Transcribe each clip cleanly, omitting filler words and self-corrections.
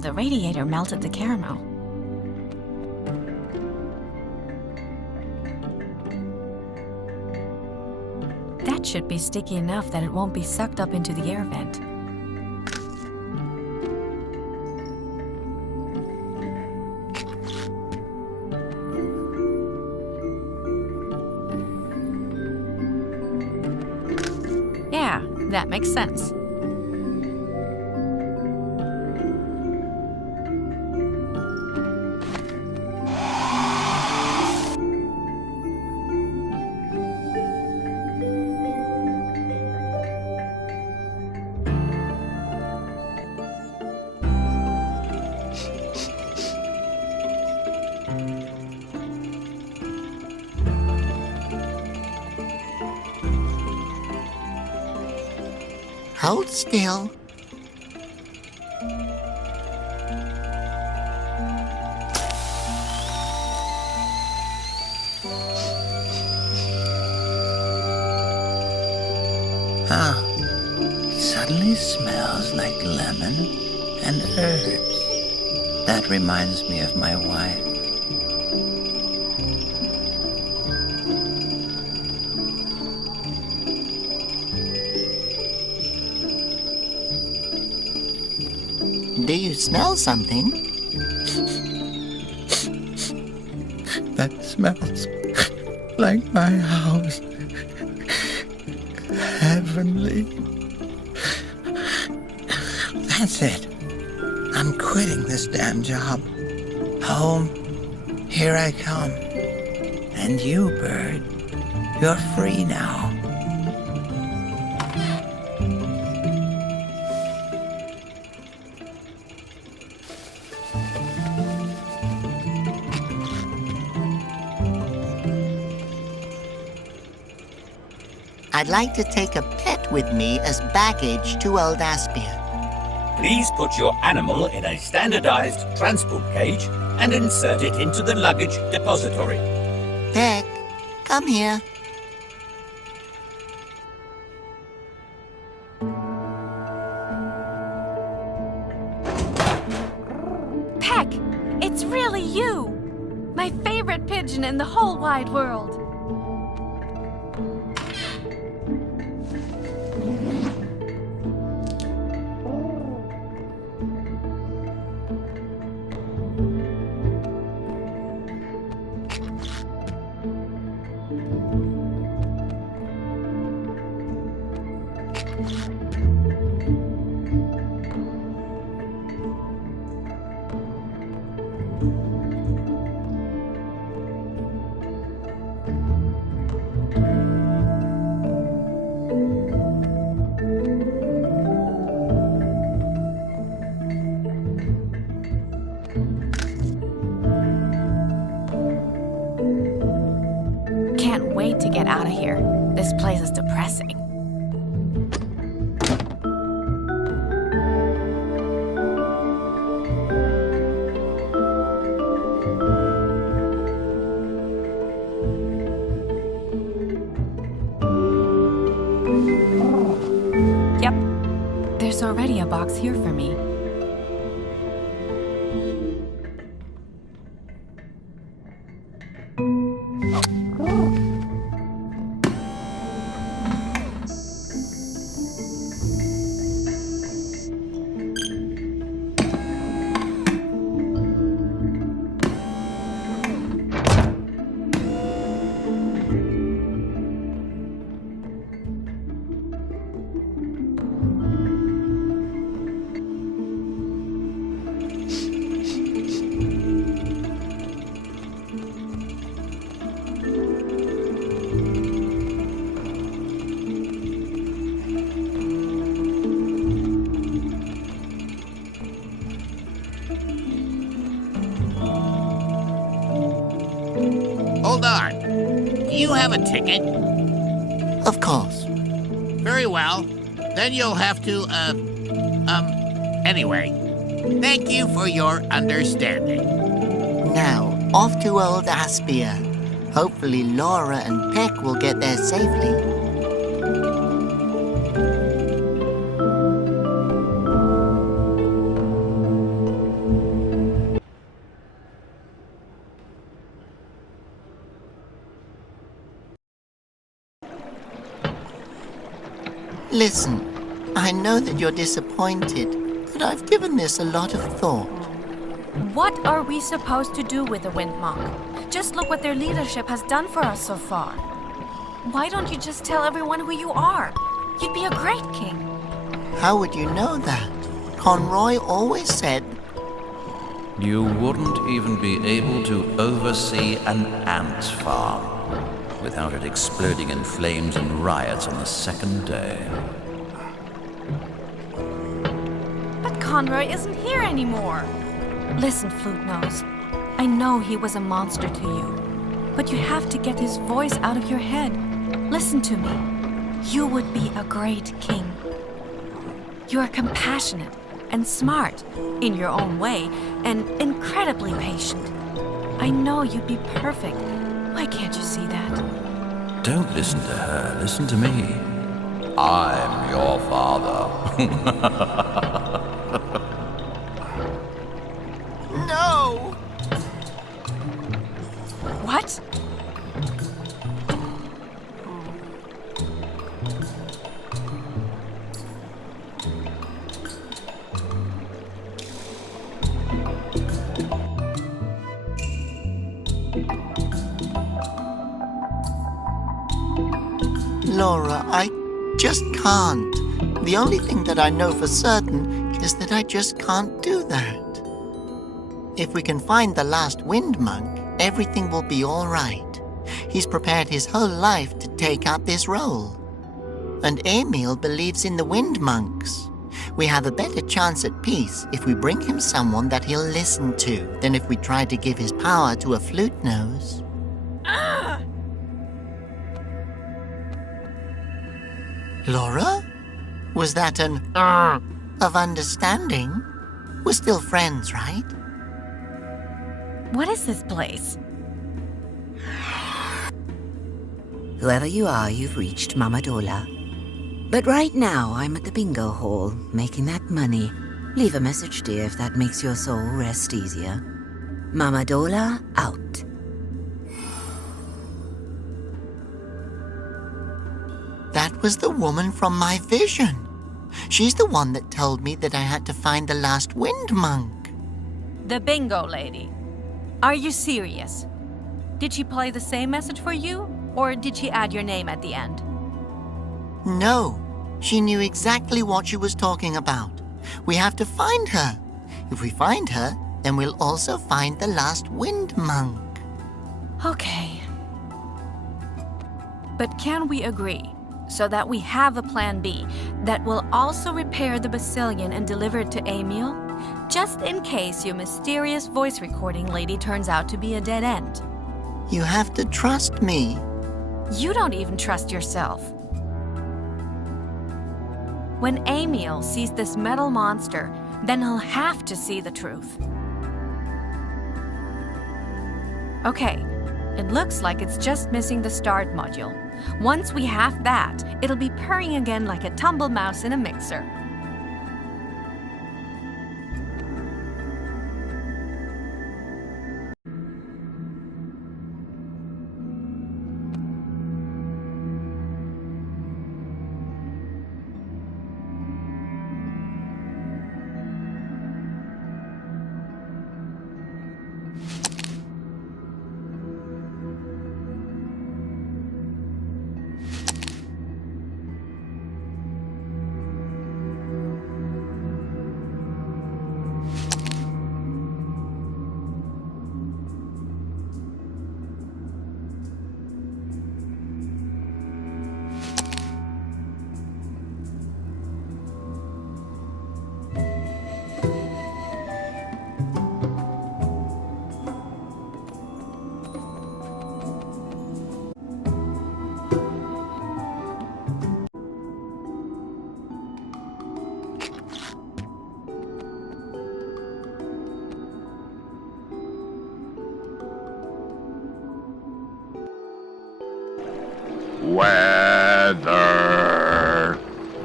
The radiator melted the caramel. That should be sticky enough that it won't be sucked up into the air vent. Yeah, that makes sense. Hold still. Suddenly smells like lemon and herbs. That reminds me of my wife. Do you smell something? That smells like my house. Heavenly. That's it. I'm quitting this damn job. Home, here I come. And you, bird, you're free now. I'd like to take a pet with me as baggage to Old Aspia. Please put your animal in a standardized transport cage and insert it into the luggage depository. Peck, come here. Peck, it's really you! My favorite pigeon in the whole wide world. Can't wait to get out of here. This place is depressing. Yep, there's already a box here for me. hold on. Do you have a ticket? Of course. Very well. Then you'll have to, anyway. Thank you for your understanding. Now, off to old Aspia. Hopefully Laura and Peck will get there safely. Listen, I know that you're disappointed, but I've given this a lot of thought. What are we supposed to do with the Wind Monk? Just look what their leadership has done for us so far. Why don't you just tell everyone who you are? You'd be a great king. How would you know that? Conroy always said, You wouldn't even be able to oversee an ant farm without it exploding in flames and riots on the second day. But Conroy isn't here anymore. Listen, Flute Nose. I know he was a monster to you, but you have to get his voice out of your head. Listen to me. You would be a great king. You are compassionate and smart in your own way and incredibly patient. I know you'd be perfect. Why can't you see that? Don't listen to her, listen to me. I'm your father. No! What? Laura, I just can't. The only thing that I know for certain is that I just can't do that. If we can find the last Wind Monk, everything will be all right. He's prepared his whole life to take up this role. And Emil believes in the Wind Monks. We have a better chance at peace if we bring him someone that he'll listen to than if we try to give his power to a flute nose. Laura? Was that an of understanding? We're still friends, right? What is this place? Whoever you are, you've reached Mama Dola. But right now, I'm at the bingo hall, making that money. Leave a message, dear, if that makes your soul rest easier. Mama Dola, out. That was the woman from my vision. She's the one that told me that I had to find the last Wind Monk. The bingo lady. Are you serious? Did she play the same message for you, or did she add your name at the end? No, she knew exactly what she was talking about. We have to find her. If we find her, then we'll also find the last Wind Monk. Okay. But can we agree, so that we have a plan B, that will also repair the Basilian and deliver it to Emil? Just in case your mysterious voice recording lady turns out to be a dead end. You have to trust me. You don't even trust yourself. When Emil sees this metal monster, then he'll have to see the truth. Okay, it looks like it's just missing the start module. Once we have that, it'll be purring again like a tumble mouse in a mixer. Whether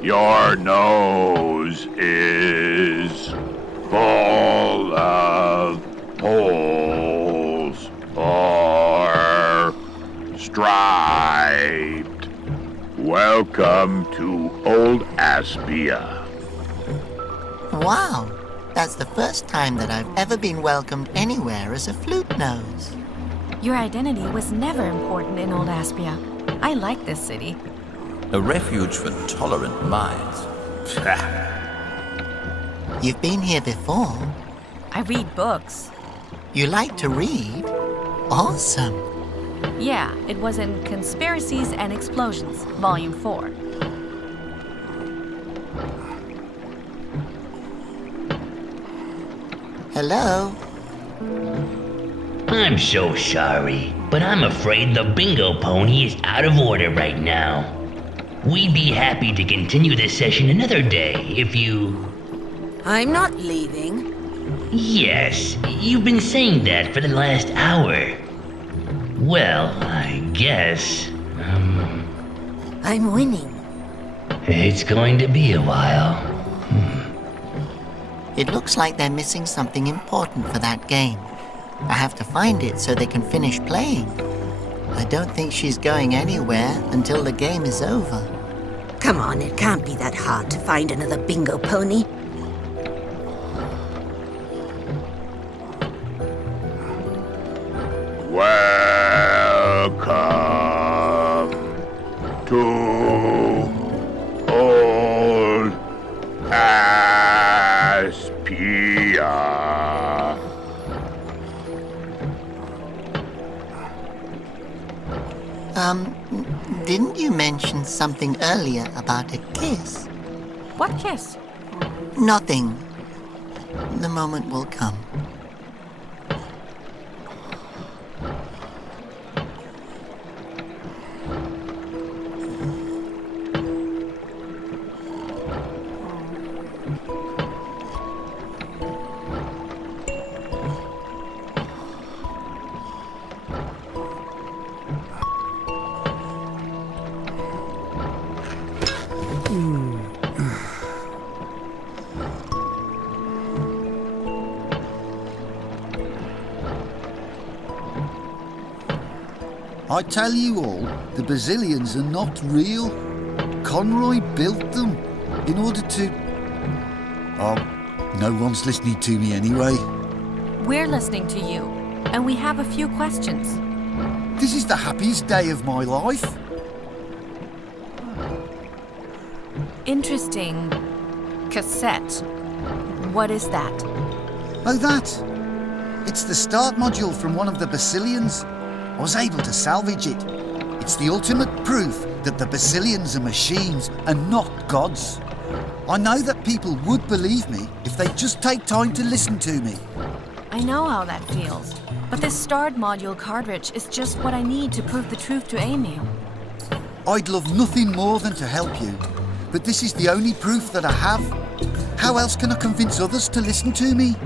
your nose is full of holes or striped. Welcome to Old Aspia. Wow, that's the first time that I've ever been welcomed anywhere as a flute nose. Your identity was never important in Old Aspia. I like this city. A refuge for tolerant minds. You've been here before. I read books. You like to read? Awesome. Yeah, it was in Conspiracies and Explosions, Volume 4. Hello? I'm so sorry, but I'm afraid the bingo pony is out of order right now. We'd be happy to continue this session another day if you... I'm not leaving. Yes, you've been saying that for the last hour. Well, I guess, I'm winning. it's going to be a while. It looks like they're missing something important for that game. I have to find it so they can finish playing. I don't think she's going anywhere until the game is over. Come on, it can't be that hard to find another bingo pony. Welcome to Old Aspia. Didn't you mention something earlier about a kiss? What kiss? Nothing. The moment will come. I tell you all, the Basilians are not real. Conroy built them in order to... Oh, no one's listening to me anyway. We're listening to you, and we have a few questions. This is the happiest day of my life. Interesting. Cassette. What is that? Oh, that. It's the start module from one of the Basilians. I was able to salvage it. It's the ultimate proof that the Basilians are machines and not gods. I know that people would believe me if they'd just take time to listen to me. I know how that feels, but this starred module cartridge is just what I need to prove the truth to Emil. I'd love nothing more than to help you, but this is the only proof that I have. How else can I convince others to listen to me?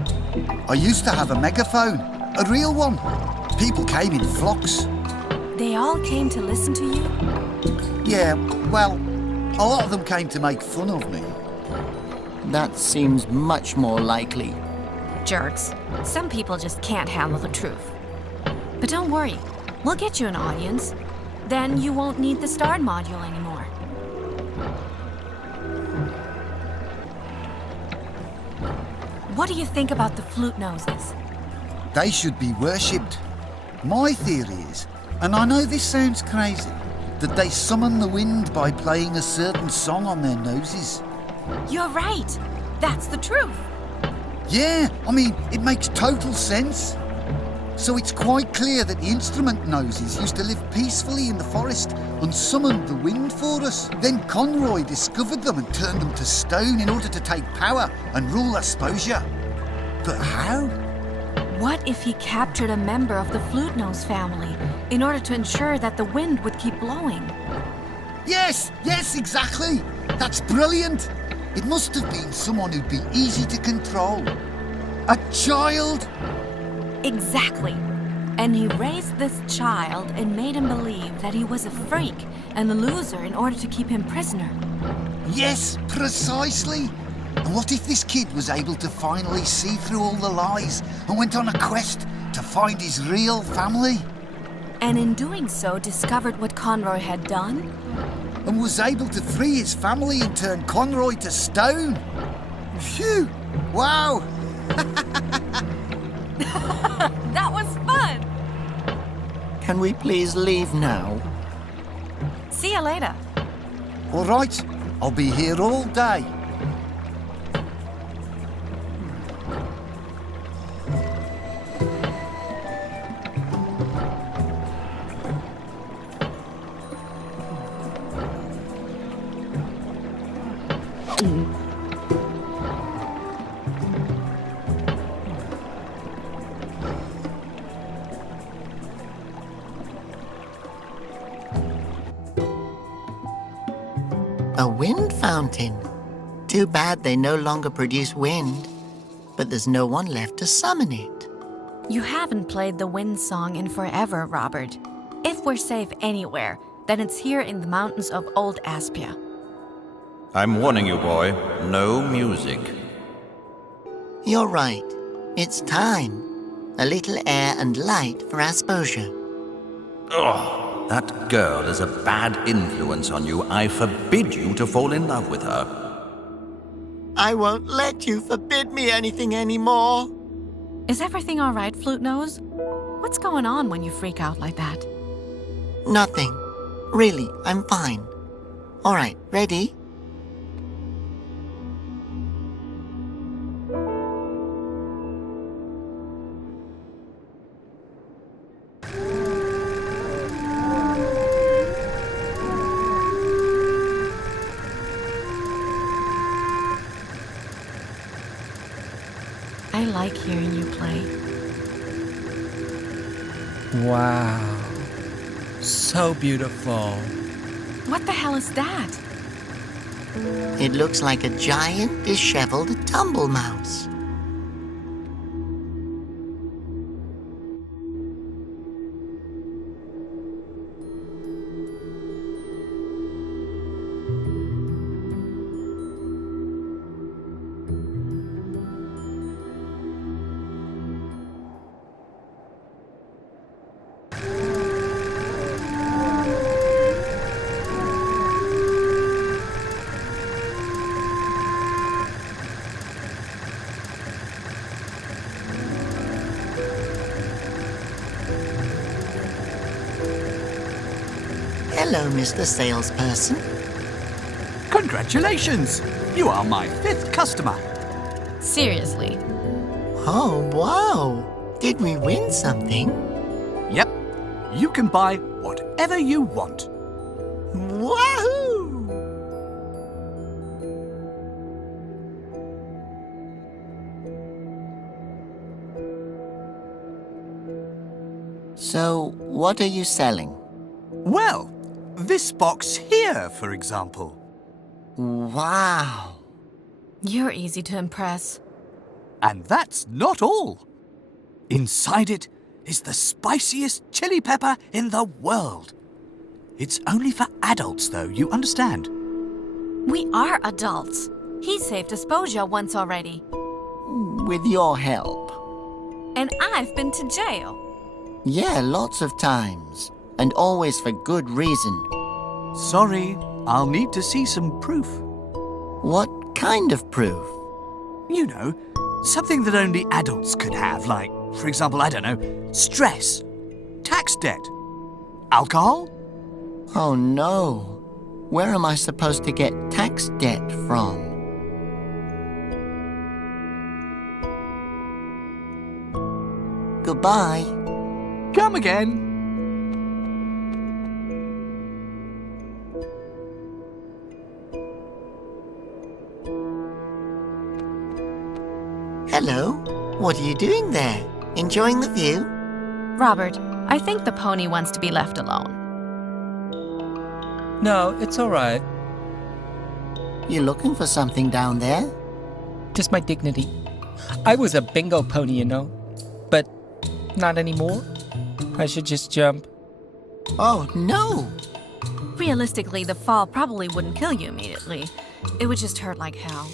I used to have a megaphone, a real one. People came in flocks. They all came to listen to you? Yeah, well, a lot of them came to make fun of me. That seems much more likely. Jerks. Some people just can't handle the truth. But don't worry, we'll get you an audience. Then you won't need the starred module anymore. What do you think about the flute noses? They should be worshipped. My theory is, and I know this sounds crazy, that they summon the wind by playing a certain song on their noses. You're right. That's the truth. Yeah, I mean, it makes total sense. So it's quite clear that the instrument noses used to live peacefully in the forest and summoned the wind for us. Then Conroy discovered them and turned them to stone in order to take power and rule Asposia. But how? What if he captured a member of the flute nose family in order to ensure that the wind would keep blowing? Yes, exactly. That's brilliant. It must have been someone who'd be easy to control. A child? Exactly. And he raised this child and made him believe that he was a freak and a loser in order to keep him prisoner. Yes, precisely. And what if this kid was able to finally see through all the lies and went on a quest to find his real family? And in doing so, discovered what Conroy had done? And was able to free his family and turn Conroy to stone? Phew! Wow! That was fun! Can we please leave now? See you later. All right, I'll be here all day. A wind fountain. Too bad they no longer produce wind, but there's no one left to summon it. You haven't played the wind song in forever, Robert. If we're safe anywhere, then it's here in the mountains of Old Aspia. I'm warning you, boy. No music. You're right. It's time. A little air and light for Asposia. Ugh, that girl is a bad influence on you. I forbid you to fall in love with her. I won't let you forbid me anything anymore. Is everything all right, Flute Nose? What's going on when you freak out like that? Nothing. Really, I'm fine. All right, ready? I like hearing you play. Wow. So beautiful. What the hell is that? It looks like a giant, disheveled tumble mouse. Hello, Mr. Salesperson. Congratulations! You are my 5th customer. Seriously. Oh, wow. Did we win something? Yep. You can buy whatever you want. Wahoo! So, what are you selling? Well, this box here, for example. Wow. You're easy to impress. And that's not all. Inside it is the spiciest chili pepper in the world. It's only for adults, though, you understand? We are adults. He saved Asposia once already. With your help. And I've been to jail. Yeah, lots of times. And always for good reason. Sorry, I'll need to see some proof. What kind of proof? You know, something that only adults could have, like, for example, I don't know, stress, tax debt, alcohol? Oh no. Where am I supposed to get tax debt from? Goodbye. Come again. Hello. What are you doing there? Enjoying the view? Robert, I think the pony wants to be left alone. No, it's all right. You looking for something down there? Just my dignity. I was a bingo pony, you know. But not anymore. I should just jump. Oh, no! Realistically, the fall probably wouldn't kill you immediately. It would just hurt like hell.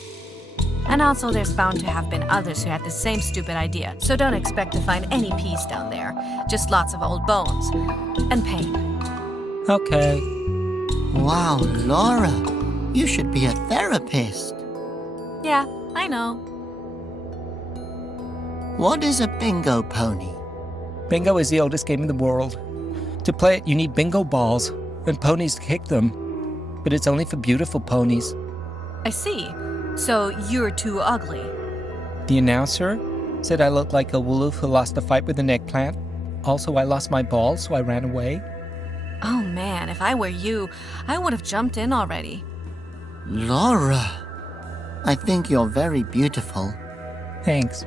And also, there's bound to have been others who had the same stupid idea, so don't expect to find any peace down there. Just lots of old bones. And pain. Okay. Wow, Laura, you should be a therapist. Yeah, I know. What is a bingo pony? Bingo is the oldest game in the world. To play it, you need bingo balls and ponies to kick them. But it's only for beautiful ponies. I see. So you're too ugly. The announcer said I looked like a wolf who lost a fight with an eggplant. Also, I lost my ball, so I ran away. Oh man, if I were you, I would have jumped in already. Laura, I think you're very beautiful. Thanks.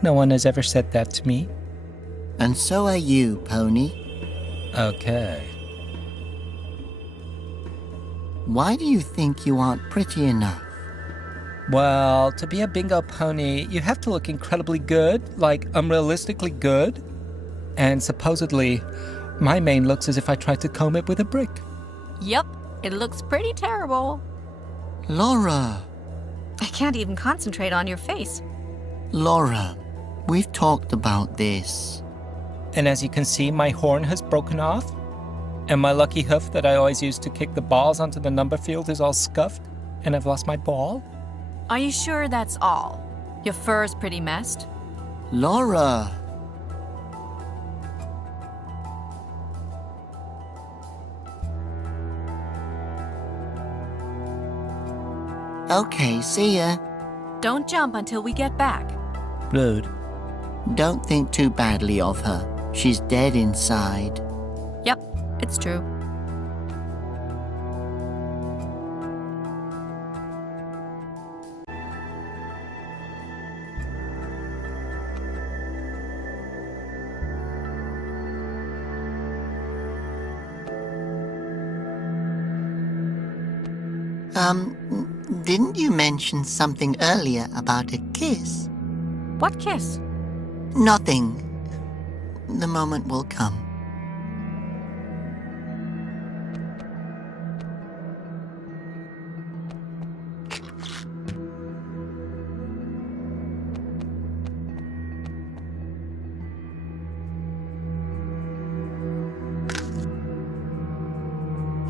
No one has ever said that to me. And so are you, Pony. Okay. Why do you think you aren't pretty enough? Well, to be a bingo pony, you have to look incredibly good, like unrealistically good. And supposedly, my mane looks as if I tried to comb it with a brick. Yep, it looks pretty terrible. Laura. I can't even concentrate on your face. Laura, we've talked about this. And as you can see, my horn has broken off. And my lucky hoof that I always use to kick the balls onto the number field is all scuffed. And I've lost my ball. Are you sure that's all? Your fur's pretty messed. Laura. Okay, see ya. Don't jump until we get back. Rude. Don't think too badly of her. She's dead inside. Yep, it's true. Didn't you mention something earlier about a kiss? What kiss? Nothing. The moment will come.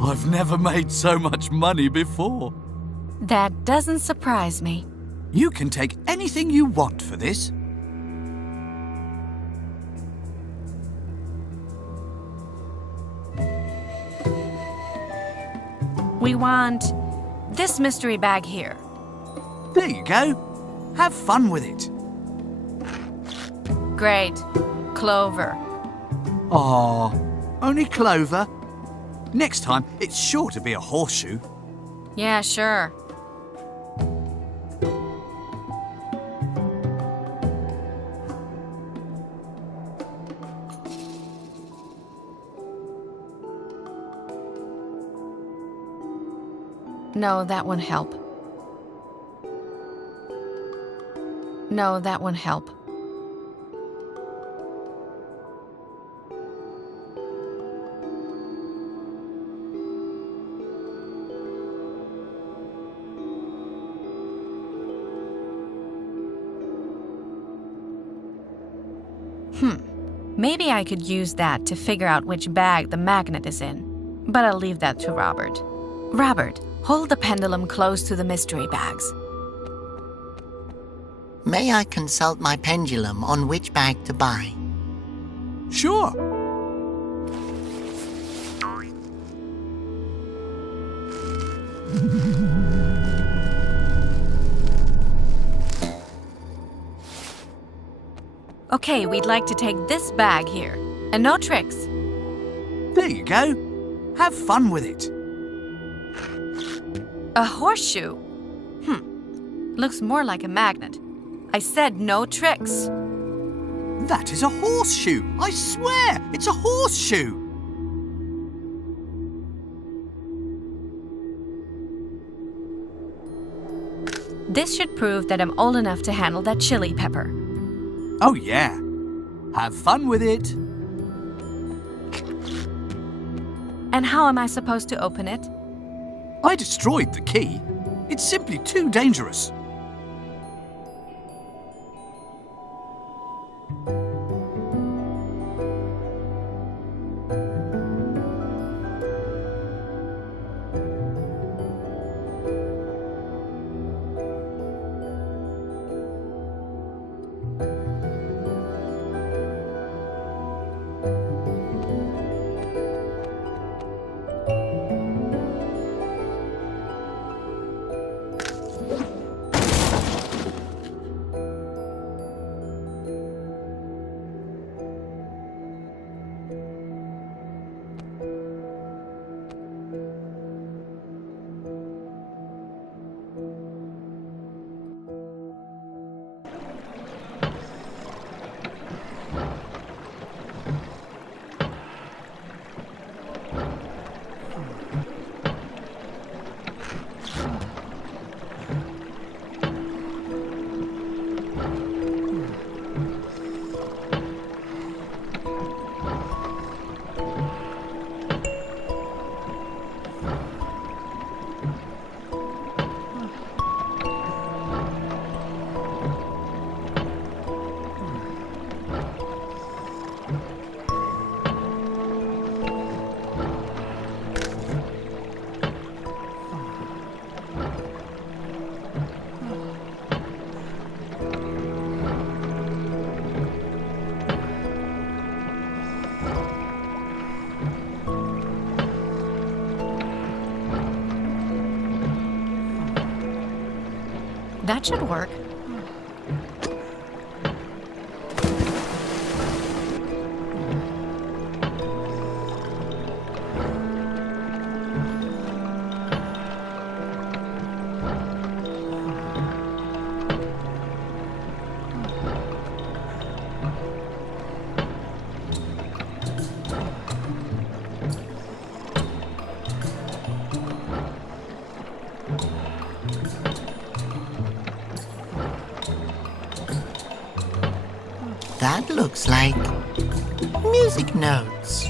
I've never made so much money before. That doesn't surprise me. You can take anything you want for this. We want this mystery bag here. There you go. Have fun with it. Great. Clover. Aw, only clover. Next time, it's sure to be a horseshoe. Yeah, sure. No, that won't help. No, that won't help. Maybe I could use that to figure out which bag the magnet is in. But I'll leave that to Robert. Robert, hold the pendulum close to the mystery bags. May I consult my pendulum on which bag to buy? Sure. Okay, we'd like to take this bag here. And no tricks. There you go. Have fun with it. A horseshoe? Looks more like a magnet. I said no tricks. That is a horseshoe. I swear, it's a horseshoe. This should prove that I'm old enough to handle that chili pepper. Oh, yeah. Have fun with it. And how am I supposed to open it? I destroyed the key. It's simply too dangerous. That should work. That looks like music notes.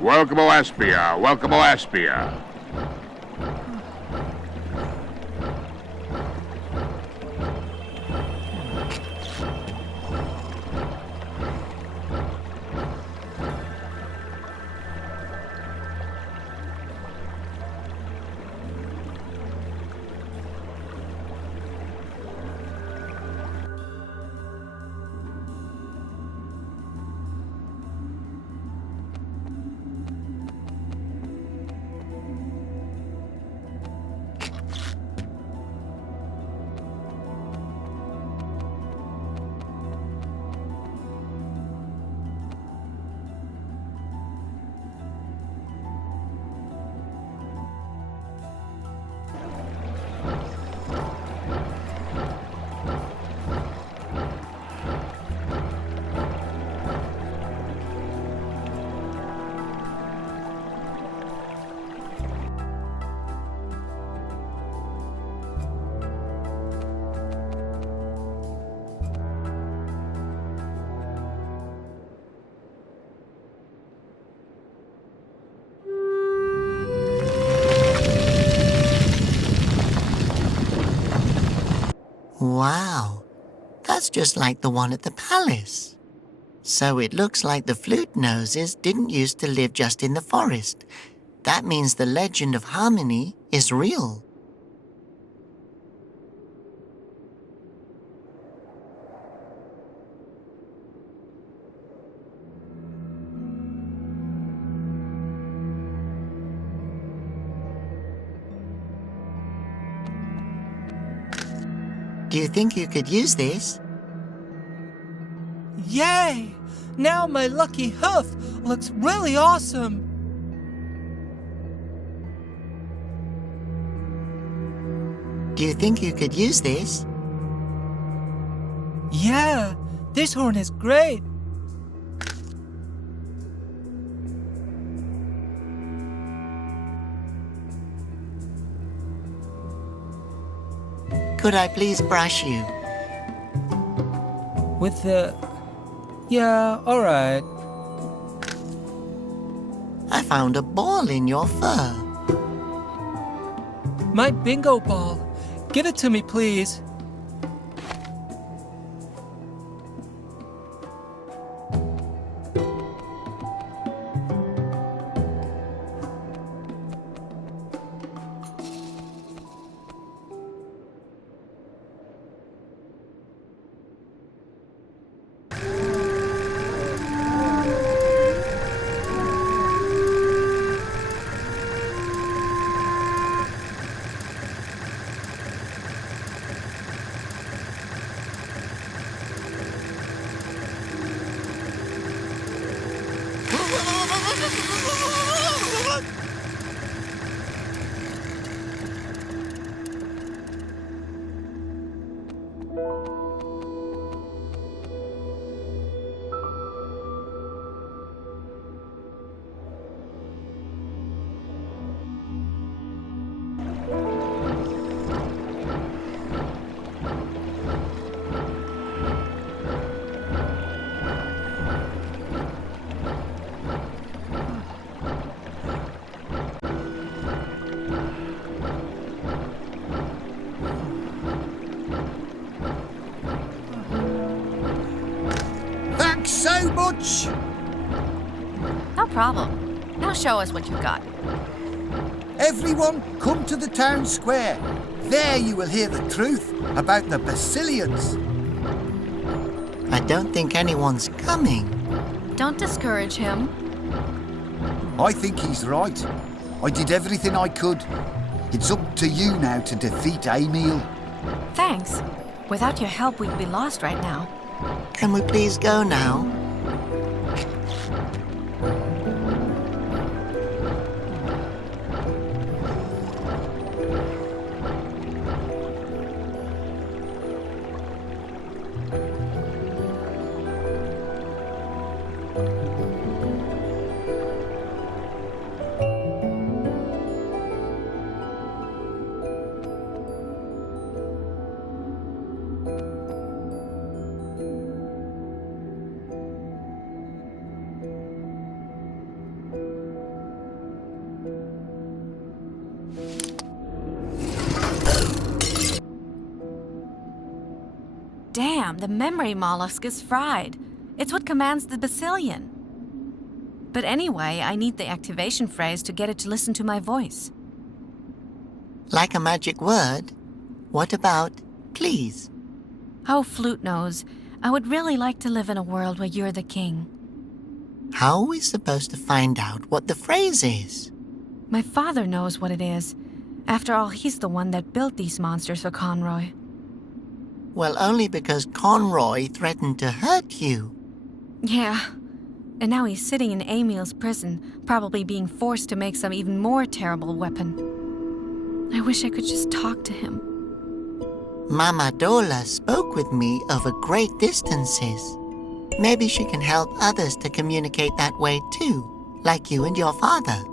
Welcome, Aspia. Welcome, Aspia. Wow, that's just like the one at the palace. So it looks like the flute noses didn't used to live just in the forest. That means the legend of harmony is real. Do you think you could use this? Yay! Now my lucky hoof looks really awesome. Do you think you could use this? Yeah, this horn is great. Could I please brush you? With the... Yeah, alright. I found a ball in your fur. My bingo ball. Give it to me, please. Thanks so much! No problem. Now show us what you've got. Everyone, come to the town square. There you will hear the truth about the Basilians. I don't think anyone's coming. Don't discourage him. I think he's right. I did everything I could. It's up to you now to defeat Emil. Thanks. Without your help, we'd be lost right now. Can we please go now? Damn, the memory mollusk is fried. It's what commands the Basilian. But anyway, I need the activation phrase to get it to listen to my voice. Like a magic word? What about please? Oh, Flute Nose, I would really like to live in a world where you're the king. How are we supposed to find out what the phrase is? My father knows what it is. After all, he's the one that built these monsters for Conroy. Well, only because Conroy threatened to hurt you. Yeah. And now he's sitting in Emil's prison, probably being forced to make some even more terrible weapon. I wish I could just talk to him. Mama Dola spoke with me over great distances. Maybe she can help others to communicate that way too, like you and your father.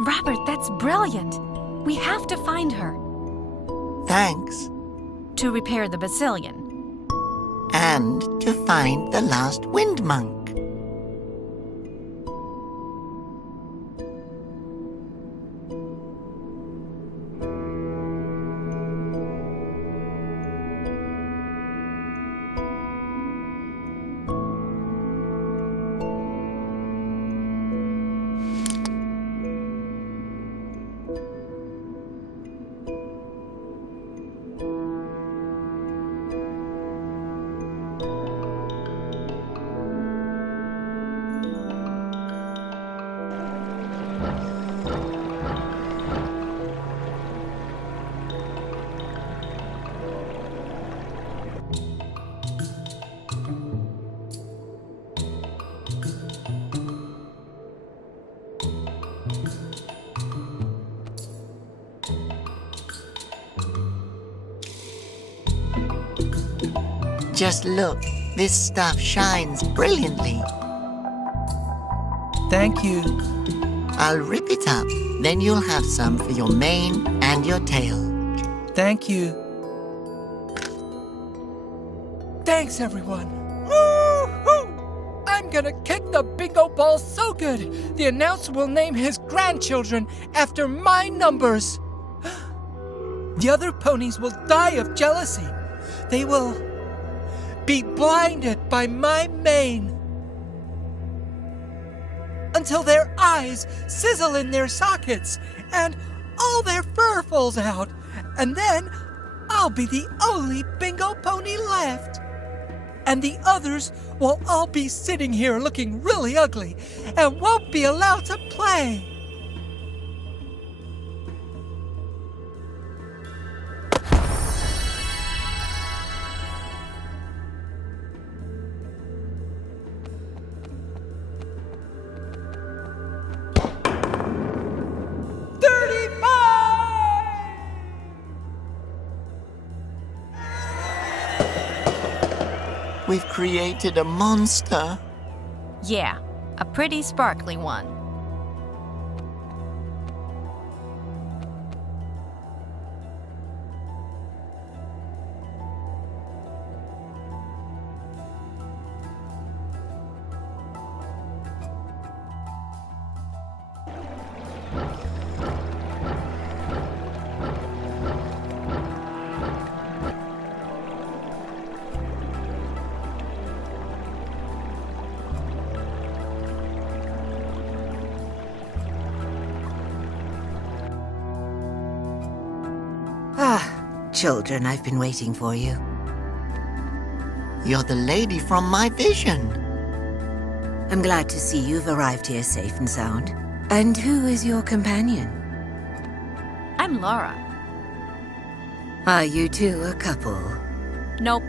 Robert, that's brilliant. We have to find her. Thanks. To repair the Basilian. And to find the last wind monk. Just look, this stuff shines brilliantly. Thank you. I'll rip it up, then you'll have some for your mane and your tail. Thank you. Thanks, everyone. Woo-hoo! I'm gonna kick the bingo ball so good, the announcer will name his grandchildren after my numbers. The other ponies will die of jealousy. They will be blinded by my mane until their eyes sizzle in their sockets and all their fur falls out. And then I'll be the only bingo pony left. And the others will all be sitting here looking really ugly and won't be allowed to play. We've created a monster. Yeah, a pretty sparkly one. Children, I've been waiting for you. You're the lady from my vision. I'm glad to see you've arrived here safe and sound. And who is your companion? I'm Laura. Are you two a couple? Nope.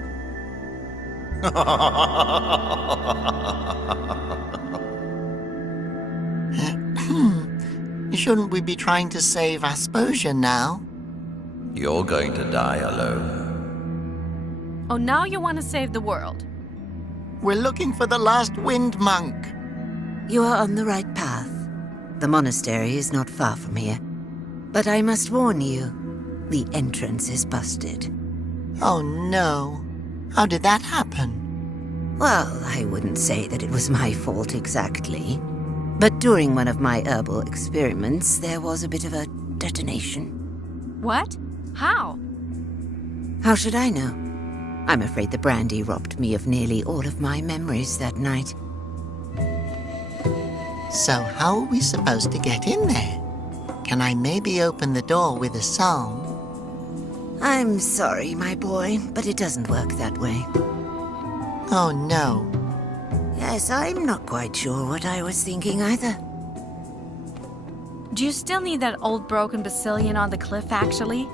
Shouldn't we be trying to save Asposia now? You're going to die alone. Oh, now you want to save the world. We're looking for the last wind monk. You are on the right path. The monastery is not far from here. But I must warn you, the entrance is busted. Oh no. How did that happen? Well, I wouldn't say that it was my fault exactly. But during one of my herbal experiments, there was a bit of a detonation. What? How? How should I know? I'm afraid the brandy robbed me of nearly all of my memories that night. So how are we supposed to get in there? Can I maybe open the door with a song? I'm sorry, my boy, but it doesn't work that way. Oh no. Yes, I'm not quite sure what I was thinking either. Do you still need that old broken basilion on the cliff, actually?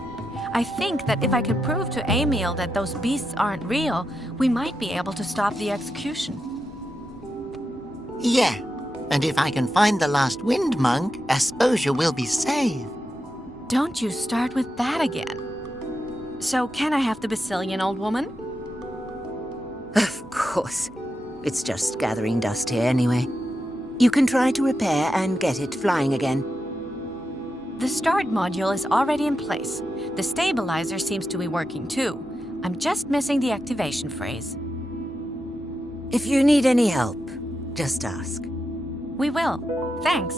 I think that if I could prove to Emil that those beasts aren't real, we might be able to stop the execution. Yeah, and if I can find the last wind monk, Asposia will be saved. Don't you start with that again. So can I have the basilion, old woman? Of course. It's just gathering dust here anyway. You can try to repair and get it flying again. The start module is already in place. The stabilizer seems to be working too. I'm just missing the activation phrase. If you need any help, just ask. We will. Thanks.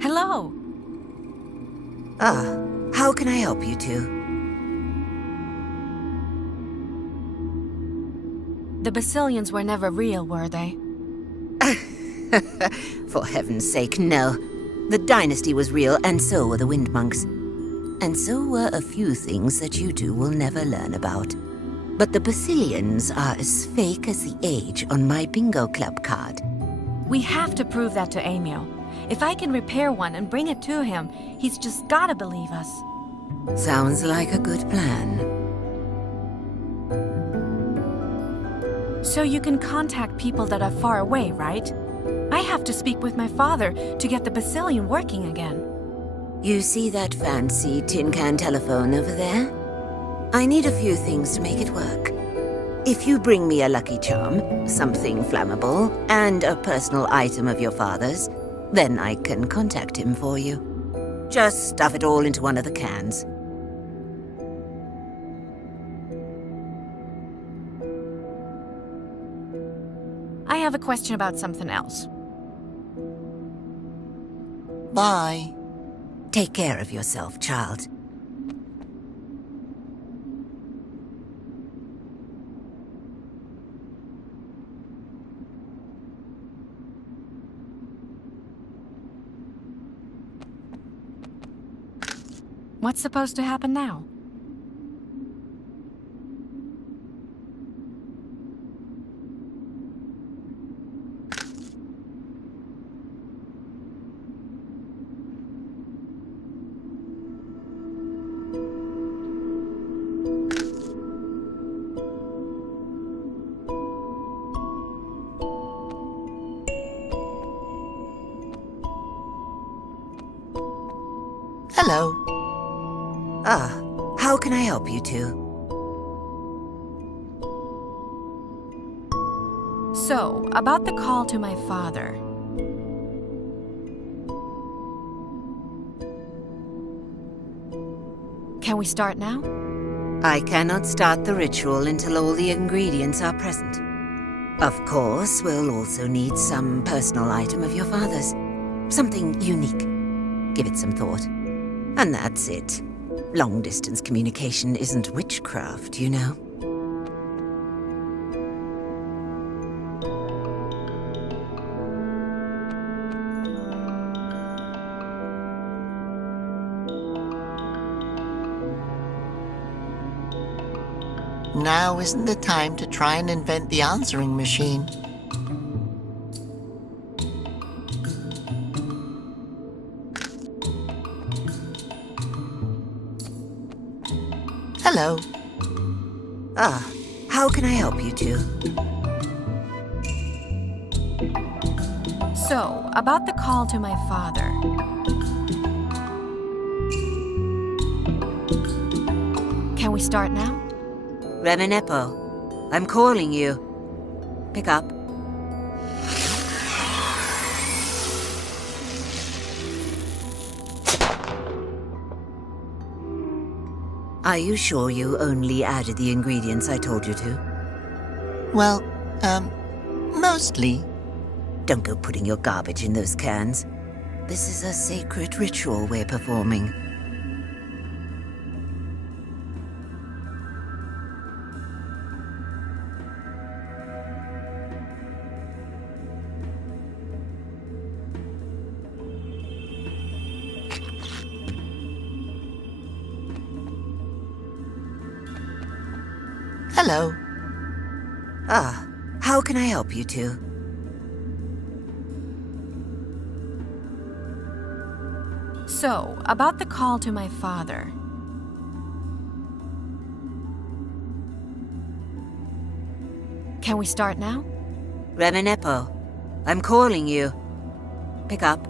Hello. How can I help you two? The basilions were never real, were they? For heaven's sake, no. The dynasty was real, and so were the wind monks. And so were a few things that you two will never learn about. But the basilions are as fake as the age on my bingo club card. We have to prove that to Emil. If I can repair one and bring it to him, he's just gotta believe us. Sounds like a good plan. So you can contact people that are far away, right? I have to speak with my father to get the Basilian working again. You see that fancy tin can telephone over there? I need a few things to make it work. If you bring me a lucky charm, something flammable, and a personal item of your father's, then I can contact him for you. Just stuff it all into one of the cans. I have a question about something else. Bye. Take care of yourself, child. What's supposed to happen now? Hello. How can I help you two? So, about the call to my father. Can we start now? I cannot start the ritual until all the ingredients are present. Of course, we'll also need some personal item of your father's. Something unique. Give it some thought. And that's it. Long-distance communication isn't witchcraft, you know. Now isn't the time to try and invent the answering machine. Hello. How can I help you two? So, about the call to my father. Can we start now? Remenepo, I'm calling you. Pick up. Are you sure you only added the ingredients I told you to? Well, mostly. Don't go putting your garbage in those cans. This is a sacred ritual we're performing. Hello. How can I help you two? So, about the call to my father. Can we start now? Remenepo, I'm calling you. Pick up.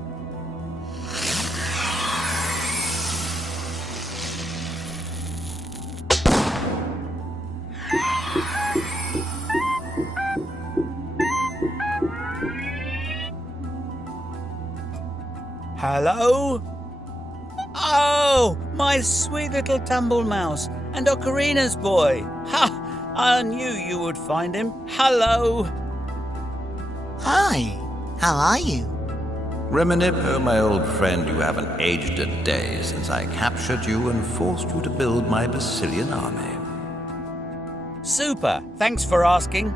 Hello? Oh, my sweet little tumble mouse and Ocarina's boy. Ha! I knew you would find him. Hello. Hi. How are you? Remenepo, my old friend, you haven't aged a day since I captured you and forced you to build my Basilian army. Super. Thanks for asking.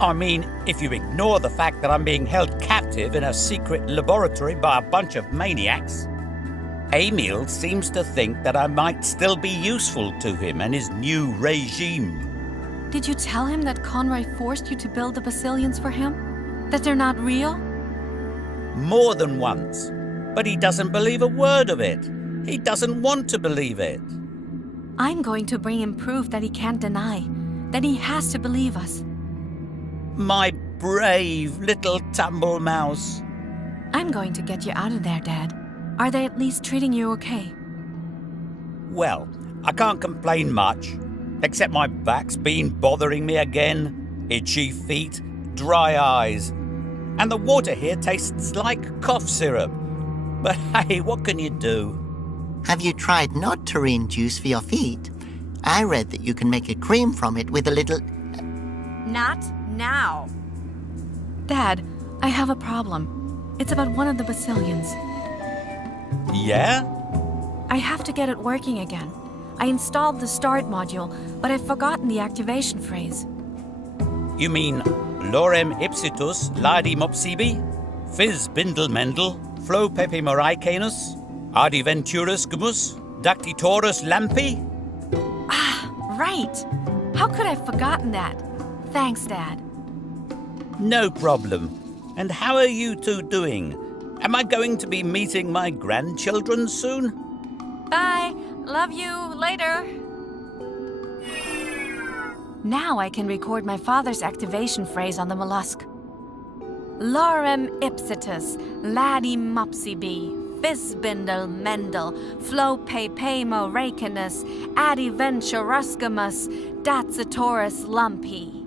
I mean, if you ignore the fact that I'm being held captive in a secret laboratory by a bunch of maniacs, Emil seems to think that I might still be useful to him and his new regime. Did you tell him that Conroy forced you to build the Basilians for him? That they're not real? more than once. But he doesn't believe a word of it. He doesn't want to believe it. I'm going to bring him proof that he can't deny, that he has to believe us. My brave little tumble mouse. I'm going to get you out of there, Dad. Are they at least treating you okay? Well, I can't complain much, except my back's been bothering me again, itchy feet, dry eyes, and the water here tastes like cough syrup. But hey, what can you do? Have you tried nectarine juice for your feet? I read that you can make a cream from it with a little... Not now. Dad, I have a problem. It's about one of the Basilians. Yeah? I have to get it working again. I installed the start module, but I've forgotten the activation phrase. You mean lorem ipsitus ladi mopsibi, fizz bindle mendel, flo pepe moraicanus, adiventurus gumus, dactitorus lampi? Ah, right. How could I have forgotten that? Thanks, Dad. No problem. And how are you two doing? Am I going to be meeting my grandchildren soon? Bye. Love you. Later. Now I can record my father's activation phrase on the mollusk. Lorem ipsitus, ladi mopsibi, fisbindle mendel, flope pamo racinus, adiventuruscamus, datsitoris lumpy.